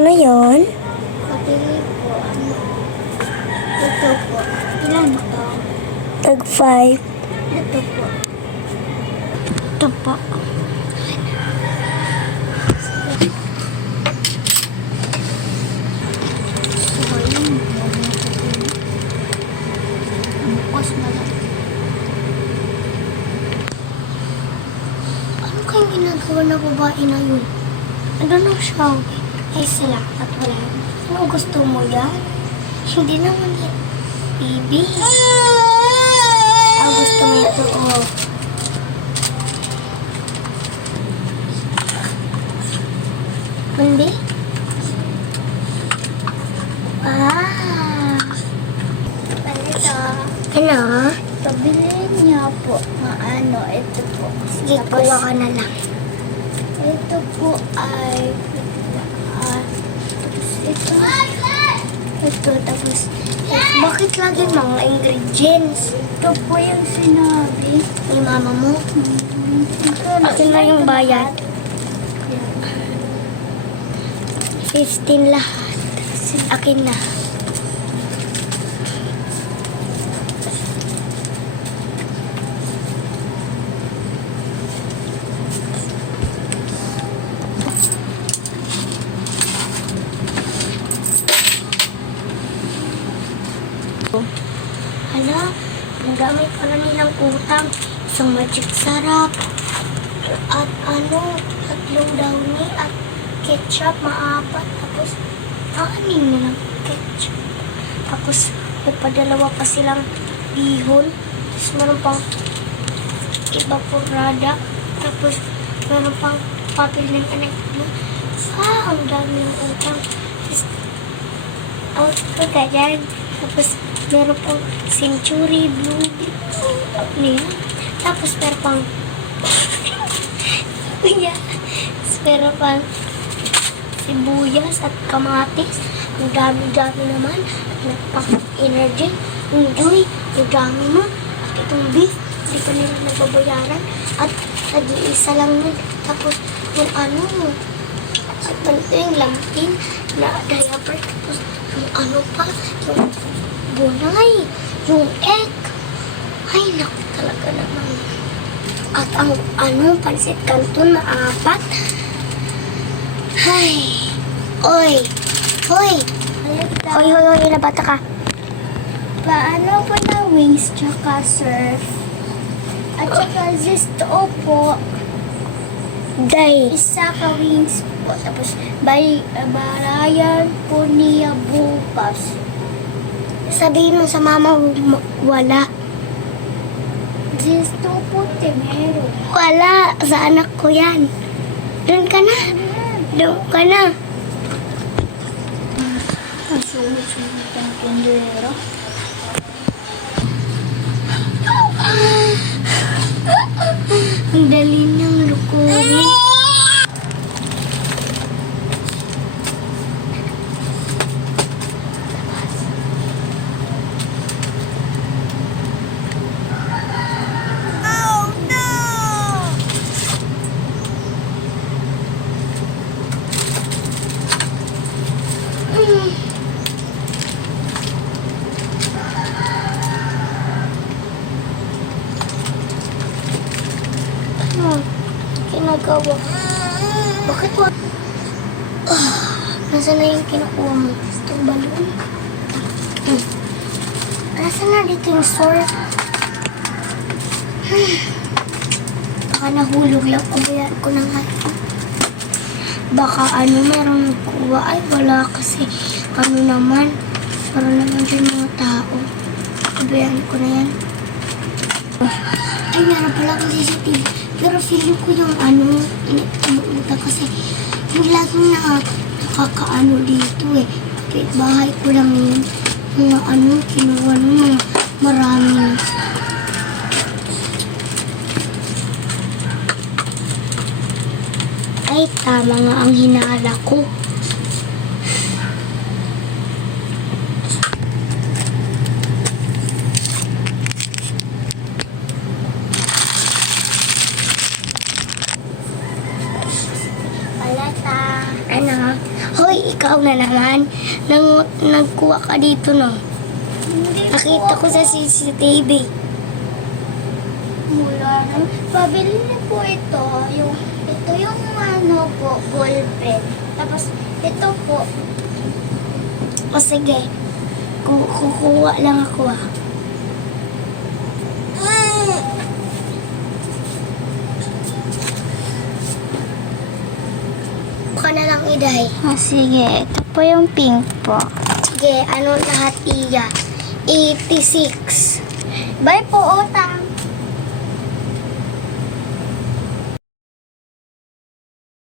Magkano yon? Kapili po. Ito po. Ilan ito? Tag 5. Ito po. Ito po. So, yun. Bukas na lang. Ano kayong ginagawa na babae na yun? Ano na siya? Ay, salamat. Wala. Ano gusto mo yan? Hindi naman yan. Baby. Gusto mo ito, oh. Hindi? Palito. Ano? Pabilin niya po. Maano, ito po. Sige, kuha ka na lang. Ito po ay... tapos bakit lagi mga ingredients? Ito po yung sinabi ni mama mo. Akin na yung bayad. 15 lahat. Akin na. Hala, ang dami pala nilang utang. Isang magic sarap. At tatlong downy at ketchup, maapat. Tapos, anim na lang ketchup. Tapos, may padalawa pa silang bihon. Tapos, meron pang evaporada. Tapos, meron pang papel ng anak mo. Ang dami ng utang. Tapos, ganyan. Tapos, meron pang Century Blue. Ano yan? Tapos meron pang meron pang sibuyas at kamatis. Ang dami-dami naman. Nagpang-energy. Enjoy. Ang dami mo. At itong beef, hindi pa nila nababayaran. At nag-iisa lang nun. Tapos yung at yung lampin na diaper. Tapos yung pa, yung bunay, yung egg. Ay, naku talaga naman. At ang pansit canton na 4. Ay, oy, hoy, nabata ka. Paano po na wings tsaka surf? At tsaka zisto po. Day. Isa ka wings po. Tapos, barayan po niya bukas. Sabihin mo sa mama, wala. Zisto po, meron. Wala. Sa anak ko yan. Doon ka na. Doon ka na. Masulit-sulit ang tindera. Ang dali niyang lukurin. Ginagawa. Bakit wa? Nasaan na yung kinukuha mo? Itong balon? Nasaan na dito yung sword? Baka nahulog lang. Pabayaan ko na nga. Baka meron kuha. Ay, wala kasi. Naman. Para naman dyan mga tao. Pabayaan ko na yan. Ay, meron pala akong CCTV. Pero feeling ko yung inuuta kasi yung laging nakakaano dito eh. Kapit bahay ko lang yung mga kinuha ng maraming. Ay, tama nga ang hinala ko. Hoy, ikaw na naman. Nagkuha ka dito, no? Hindi Nakita ko po sa ako. CCTV. Mula nung pabili niyo po ito yung ano po, ball pen. Tapos ito po, O sige, kukuha lang ako ah. Ka na lang, Iday. sige, ito po yung pink po. Sige, ano lahat iya? 86. Bye po, utang.